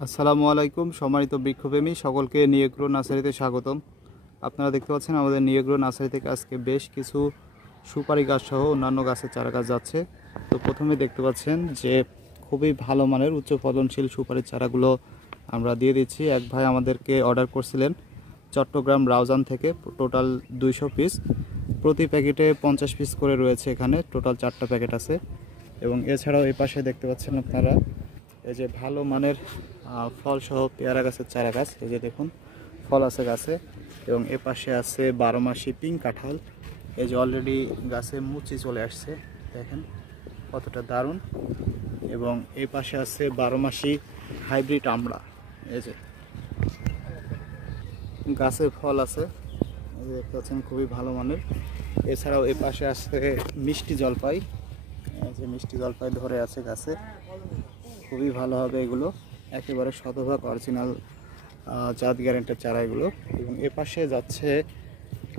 আসসালামু আলাইকুম সম্মানিত বৃক্ষপ্রেমী সকলকে নিয়েগ্রো নার্সারিতে স্বাগতম। আপনারা দেখতে পাচ্ছেন আমাদের নিয়েগ্রো নার্সারি থেকে আজকে বেশ কিছু সুপারি গাছ সহ অন্যান্য গাছের চারা গাছ যাচ্ছে। তো প্রথমে দেখতে পাচ্ছেন যে খুবই ভালো মানের উচ্চ ফলনশীল সুপারির চারাগুলো আমরা দিয়ে দিচ্ছি। এক ভাই আমাদেরকে অর্ডার করছিলেন চট্টগ্রাম রাউজান থেকে, টোটাল 200 পিস, প্রতি প্যাকেটে 50 পিস করে রয়েছে। এখানে টোটাল 4টা প্যাকেট আছে। এবং এছাড়াও এই পাশে দেখতে পাচ্ছেন আপনারা এই যে ভালো মানের ফল সহ পেয়ারা গাছের চারা গাছ, এই যে দেখুন ফল আছে গাছে। এবং এ পাশে আছে 12 মাসি পিঙ্ক কাঁঠাল, এই যে অলরেডি গাছে মুচি চলে আসছে, দেখেন কতটা দারুণ। এবং এই পাশে আছে 12 মাসি হাইব্রিড আমড়া, এই যে গাছে ফল আছে, এই যে দেখতে পাচ্ছেন খুবই ভালো মানের। এছাড়াও এই পাশে আছে মিষ্টি জলপাই, এই যে মিষ্টি জলপাই ধরে আছে গাছে, খুবই ভালো হবে এগুলো, একেবারে শতভাগ অরিজিনাল জাত গ্যারেন্টের চারা এগুলো। এবং এ পাশে যাচ্ছে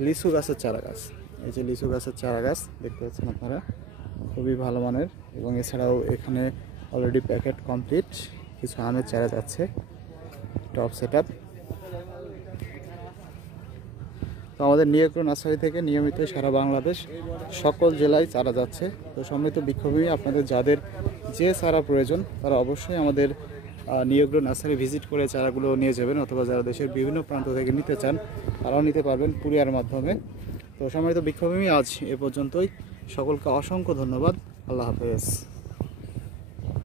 লিচু গাছের চারা গাছ, এই যে লিচু গাছের চারা গাছ দেখতে পাচ্ছেন আপনারা, খুবই ভালো মানের। এবং এছাড়াও এখানে অলরেডি প্যাকেট কমপ্লিট, কিছু আমের চারা যাচ্ছে, টপ সেট আপ। তো আমাদের নিয়েগ্রো নার্সারি থেকে নিয়মিত সারা বাংলাদেশ সকল জেলায় চারা যাচ্ছে। তো সম্মিলিত বৃক্ষপ্রেমী আপনাদের যাদের যে চারা প্রয়োজন তারা অবশ্যই আমাদের নিয়েগ্রো নার্সারি ভিজিট করে চারাগুলো নিয়ে যাবেন, অথবা যারা দেশের বিভিন্ন প্রান্ত থেকে নিতে চান তারাও নিতে পারবেন কুরিয়ার মাধ্যমে। তো সম্মিলিত বৃক্ষপ্রেমী আজ এ পর্যন্তই, সকলকে অসংখ্য ধন্যবাদ, আল্লাহ হাফেজ।